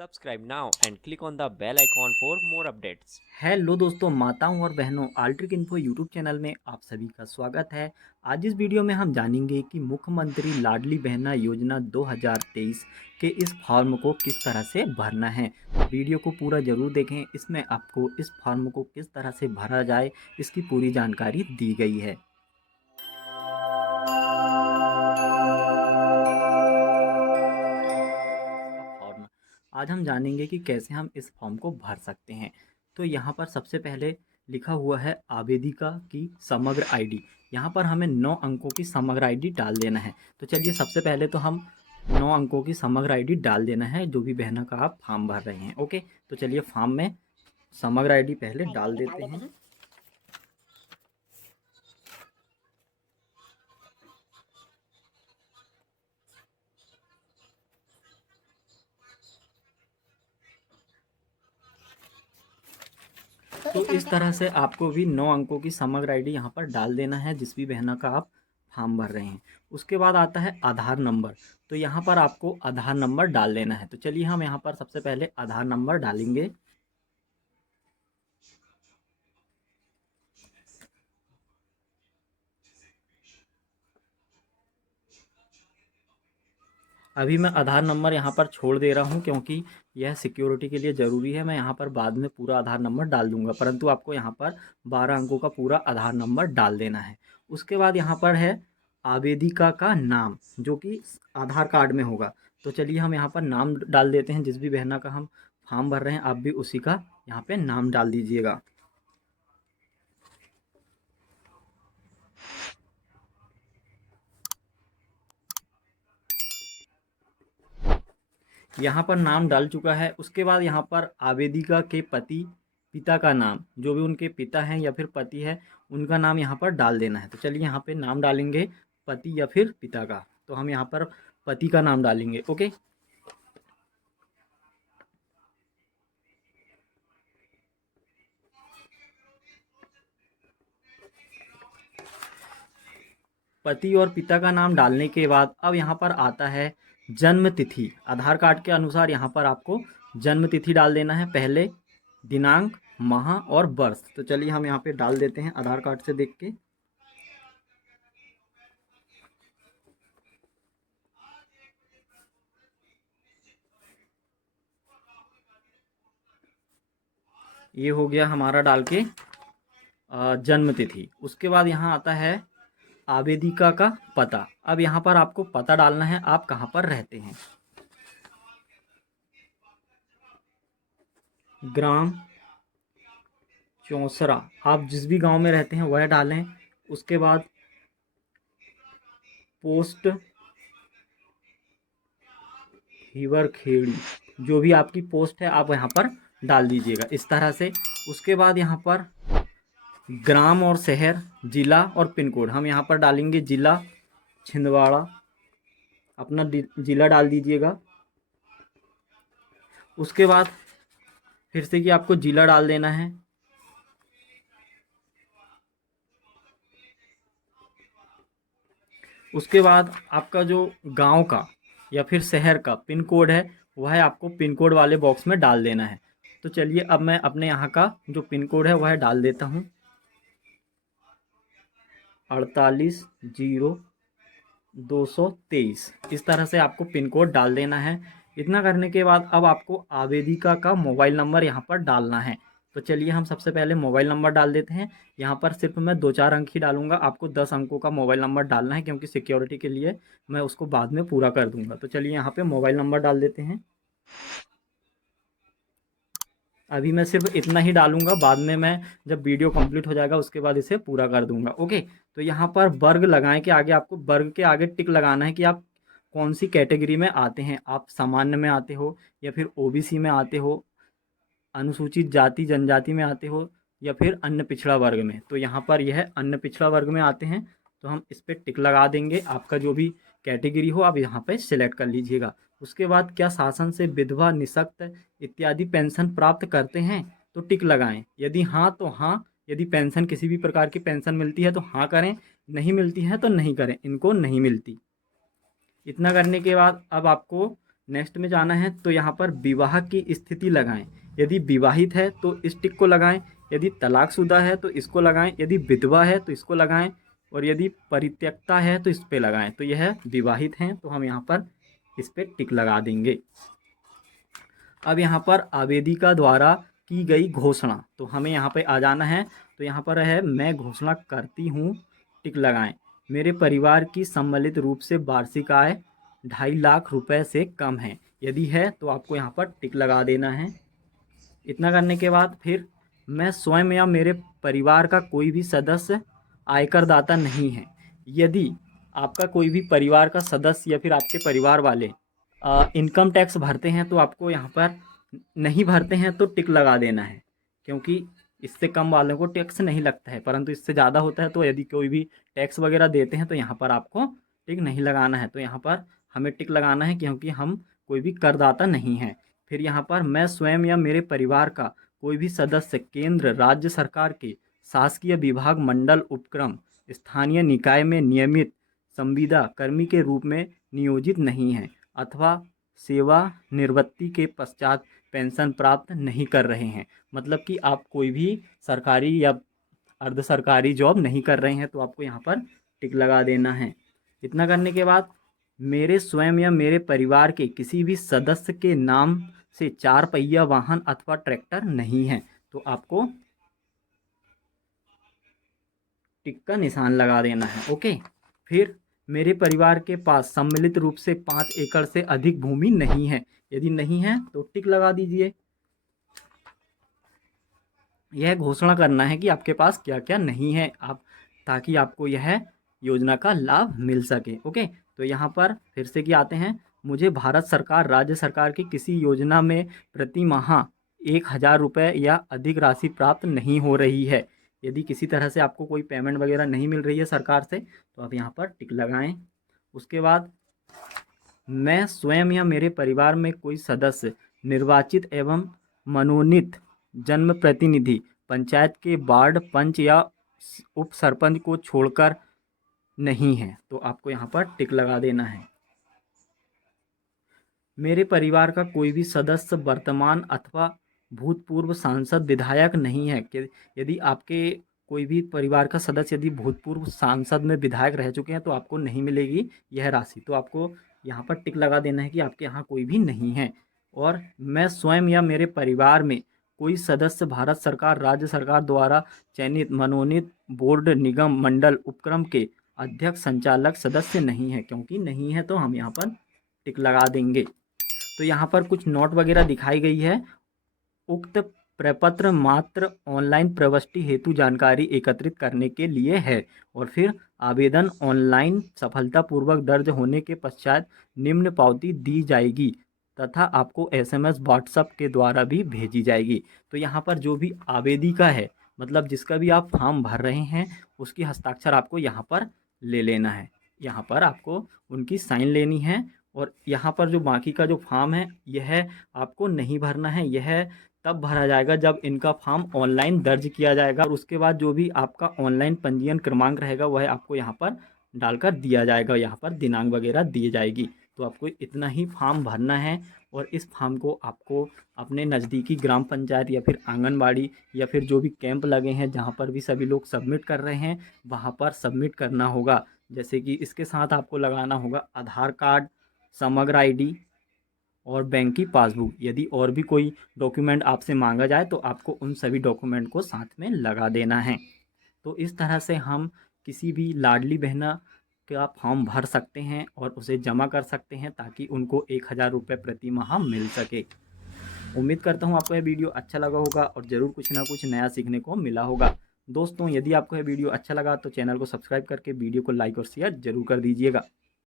Subscribe now and click on the bell icon for more updates. Hello दोस्तों, माताओं और बहनों, आल्ट्रिक इन्फो यूट्यूब चैनल में आप सभी का स्वागत है। आज इस वीडियो में हम जानेंगे कि मुख्यमंत्री लाडली बहना योजना 2023 के इस फॉर्म को किस तरह से भरना है। वीडियो को पूरा ज़रूर देखें, इसमें आपको इस फॉर्म को किस तरह से भरा जाए इसकी पूरी जानकारी दी गई है। फॉर्म आज हम जानेंगे कि कैसे हम इस फॉर्म को भर सकते हैं। तो यहाँ पर सबसे पहले लिखा हुआ है आवेदिका की समग्र आईडी। यहाँ पर हमें 9 अंकों की समग्र आईडी डाल देना है। तो चलिए सबसे पहले तो हम 9 अंकों की समग्र आईडी डाल देना है, जो भी बहना का आप फॉर्म भर रहे हैं। ओके, तो चलिए फॉर्म में समग्र आईडी पहले डाल देते हैं। तो इस तरह से आपको भी 9 अंकों की समग्र आईडी यहाँ पर डाल देना है, जिस भी बहना का आप फॉर्म भर रहे हैं। उसके बाद आता है आधार नंबर। तो यहाँ पर आपको आधार नंबर डाल देना है। तो चलिए हम यहाँ पर सबसे पहले आधार नंबर डालेंगे। अभी मैं आधार नंबर यहाँ पर छोड़ दे रहा हूँ, क्योंकि यह सिक्योरिटी के लिए ज़रूरी है। मैं यहाँ पर बाद में पूरा आधार नंबर डाल दूँगा, परंतु आपको यहाँ पर 12 अंकों का पूरा आधार नंबर डाल देना है। उसके बाद यहाँ पर है आवेदिका का नाम, जो कि आधार कार्ड में होगा। तो चलिए हम यहाँ पर नाम डाल देते हैं। जिस भी बहना का हम फॉर्म भर रहे हैं, आप भी उसी का यहाँ पे नाम डाल दीजिएगा। यहाँ पर नाम डाल चुका है। उसके बाद यहाँ पर आवेदिका के पिता का नाम, जो भी उनके पिता हैं या फिर पति है, उनका नाम यहाँ पर डाल देना है। तो चलिए यहाँ पे नाम डालेंगे पति या फिर पिता का। तो हम यहाँ पर पति का नाम डालेंगे। ओके, पति और पिता का नाम डालने के बाद अब यहाँ पर आता है जन्म तिथि। आधार कार्ड के अनुसार यहाँ पर आपको जन्म तिथि डाल देना है, पहले दिनांक, माह और वर्ष। तो चलिए हम यहाँ पे डाल देते हैं आधार कार्ड से देख के। ये हो गया हमारा डाल के जन्म तिथि। उसके बाद यहाँ आता है आवेदिका का पता। अब यहाँ पर आपको पता डालना है, आप कहाँ पर रहते हैं। ग्राम चौसरा, आप जिस भी गांव में रहते हैं वह डालें। उसके बाद पोस्ट हिवरखेड़ी, जो भी आपकी पोस्ट है आप यहाँ पर डाल दीजिएगा इस तरह से। उसके बाद यहाँ पर ग्राम और शहर, ज़िला और पिन कोड, हम यहाँ पर डालेंगे ज़िला छिंदवाड़ा। अपना ज़िला डाल दीजिएगा। उसके बाद फिर से कि आपको ज़िला डाल देना है। उसके बाद आपका जो गांव का या फिर शहर का पिन कोड है, वह आपको पिन कोड वाले बॉक्स में डाल देना है। तो चलिए अब मैं अपने यहाँ का जो पिन कोड है वह डाल देता हूँ, 480223। इस तरह से आपको पिन कोड डाल देना है। इतना करने के बाद अब आपको आवेदिका का मोबाइल नंबर यहाँ पर डालना है। तो चलिए हम सबसे पहले मोबाइल नंबर डाल देते हैं। यहाँ पर सिर्फ मैं 2-4 अंक ही डालूंगा, आपको 10 अंकों का मोबाइल नंबर डालना है, क्योंकि सिक्योरिटी के लिए मैं उसको बाद में पूरा कर दूंगा। तो चलिए यहाँ पे मोबाइल नंबर डाल देते हैं। अभी मैं सिर्फ इतना ही डालूंगा, बाद में मैं जब वीडियो कंप्लीट हो जाएगा उसके बाद इसे पूरा कर दूंगा। ओके, तो यहाँ पर वर्ग लगाएं कि आगे आपको वर्ग के आगे टिक लगाना है कि आप कौन सी कैटेगरी में आते हैं। आप सामान्य में आते हो या फिर ओबीसी में आते हो, अनुसूचित जाति जनजाति में आते हो, या फिर अन्य पिछड़ा वर्ग में। तो यहाँ पर यह अन्य पिछड़ा वर्ग में आते हैं, तो हम इस पर टिक लगा देंगे। आपका जो भी कैटेगरी हो आप यहाँ पे सिलेक्ट कर लीजिएगा। उसके बाद क्या शासन से विधवा, निःशक्त इत्यादि पेंशन प्राप्त करते हैं, तो टिक लगाएं। यदि हाँ तो हाँ, यदि पेंशन किसी भी प्रकार की पेंशन मिलती है तो हाँ करें, नहीं मिलती है तो नहीं करें, इनको नहीं मिलती। इतना करने के बाद अब आपको नेक्स्ट में जाना है तो यहाँ पर विवाह की स्थिति लगाएं। यदि विवाहित है तो इस टिक को लगाएं, यदि तलाकशुदा है तो इसको लगाएं, यदि विधवा है तो इसको लगाएं, और यदि परित्यक्ता है तो इस पे लगाएं। तो यह विवाहित हैं तो हम यहाँ पर इस पे टिक लगा देंगे। अब यहाँ पर आवेदिका द्वारा की गई घोषणा, तो हमें यहाँ पे आ जाना है। तो यहाँ पर है मैं घोषणा करती हूँ, टिक लगाएं। मेरे परिवार की सम्मिलित रूप से वार्षिक आय 2.5 लाख रुपए से कम है। यदि है तो आपको यहाँ पर टिक लगा देना है। इतना करने के बाद फिर मैं स्वयं या मेरे परिवार का कोई भी सदस्य आयकर दाता नहीं है। यदि आपका कोई भी परिवार का सदस्य या फिर आपके परिवार वाले इनकम टैक्स भरते हैं तो आपको यहाँ पर, नहीं भरते हैं तो टिक लगा देना है, क्योंकि इससे कम वालों को टैक्स नहीं लगता है, परंतु इससे ज़्यादा होता है। तो यदि कोई भी टैक्स वगैरह देते हैं तो यहाँ पर आपको टिक नहीं लगाना है। तो यहाँ पर हमें टिक लगाना है क्योंकि हम कोई भी करदाता नहीं हैं। फिर यहाँ पर मैं स्वयं या मेरे परिवार का कोई भी सदस्य केंद्र राज्य सरकार के शासकीय विभाग मंडल उपक्रम स्थानीय निकाय में नियमित संविदा कर्मी के रूप में नियोजित नहीं है अथवा सेवानिवृत्ति के पश्चात पेंशन प्राप्त नहीं कर रहे हैं। मतलब कि आप कोई भी सरकारी या अर्ध सरकारी जॉब नहीं कर रहे हैं तो आपको यहाँ पर टिक लगा देना है। इतना करने के बाद मेरे स्वयं या मेरे परिवार के किसी भी सदस्य के नाम से 4 पहिया वाहन अथवा ट्रैक्टर नहीं है, तो आपको टिक का निशान लगा देना है। ओके। फिर मेरे परिवार के पास सम्मिलित रूप से 5 एकड़ से अधिक भूमि नहीं है। यदि नहीं है तो टिक लगा दीजिए। यह घोषणा करना है कि आपके पास क्या क्या नहीं है, आप, ताकि आपको यह योजना का लाभ मिल सके। ओके। तो यहाँ पर फिर से क्या आते हैं, मुझे भारत सरकार राज्य सरकार की किसी योजना में प्रति माह 1,000 रुपये या अधिक राशि प्राप्त नहीं हो रही है। यदि किसी तरह से आपको कोई पेमेंट वगैरह नहीं मिल रही है सरकार से तो आप यहाँ पर टिक लगाएं। उसके बाद मैं स्वयं या मेरे परिवार में कोई सदस्य निर्वाचित एवं मनोनीत जन्म प्रतिनिधि पंचायत के वार्ड पंच या उप सरपंच को छोड़कर नहीं है, तो आपको यहाँ पर टिक लगा देना है। मेरे परिवार का कोई भी सदस्य वर्तमान अथवा भूतपूर्व सांसद विधायक नहीं है। कि यदि आपके कोई भी परिवार का सदस्य यदि भूतपूर्व सांसद में विधायक रह चुके हैं तो आपको नहीं मिलेगी यह राशि। तो आपको यहाँ पर टिक लगा देना है कि आपके यहाँ कोई भी नहीं है। और मैं स्वयं या मेरे परिवार में कोई सदस्य भारत सरकार राज्य सरकार द्वारा चयनित मनोनीत बोर्ड निगम मंडल उपक्रम के अध्यक्ष संचालक सदस्य नहीं है। क्योंकि नहीं है तो हम यहाँ पर टिक लगा देंगे। तो यहाँ पर कुछ नोट वगैरह दिखाई गई है। उक्त प्रपत्र मात्र ऑनलाइन प्रविष्टि हेतु जानकारी एकत्रित करने के लिए है और फिर आवेदन ऑनलाइन सफलतापूर्वक दर्ज होने के पश्चात निम्न पावती दी जाएगी तथा आपको SMS व्हाट्सएप के द्वारा भी भेजी जाएगी। तो यहाँ पर जो भी आवेदिका है, मतलब जिसका भी आप फॉर्म भर रहे हैं, उसकी हस्ताक्षर आपको यहाँ पर ले लेना है। यहाँ पर आपको उनकी साइन लेनी है और यहाँ पर जो बाकी का जो फॉर्म है यह आपको नहीं भरना है। यह तब भरा जाएगा जब इनका फॉर्म ऑनलाइन दर्ज किया जाएगा और उसके बाद जो भी आपका ऑनलाइन पंजीयन क्रमांक रहेगा वह आपको यहाँ पर डालकर दिया जाएगा। यहाँ पर दिनांक वगैरह दी जाएगी। तो आपको इतना ही फॉर्म भरना है और इस फॉर्म को आपको अपने नज़दीकी ग्राम पंचायत या फिर आंगनबाड़ी या फिर जो भी कैंप लगे हैं जहाँ पर भी सभी लोग सबमिट कर रहे हैं वहाँ पर सबमिट करना होगा। जैसे कि इसके साथ आपको लगाना होगा आधार कार्ड, समग्र ID और बैंक की पासबुक। यदि और भी कोई डॉक्यूमेंट आपसे मांगा जाए तो आपको उन सभी डॉक्यूमेंट को साथ में लगा देना है। तो इस तरह से हम किसी भी लाडली बहना का फॉर्म भर सकते हैं और उसे जमा कर सकते हैं ताकि उनको 1,000 रुपये प्रति माह मिल सके। उम्मीद करता हूँ आपको यह वीडियो अच्छा लगा होगा और ज़रूर कुछ ना कुछ नया सीखने को मिला होगा। दोस्तों, यदि आपको यह वीडियो अच्छा लगा तो चैनल को सब्सक्राइब करके वीडियो को लाइक और शेयर ज़रूर कर दीजिएगा।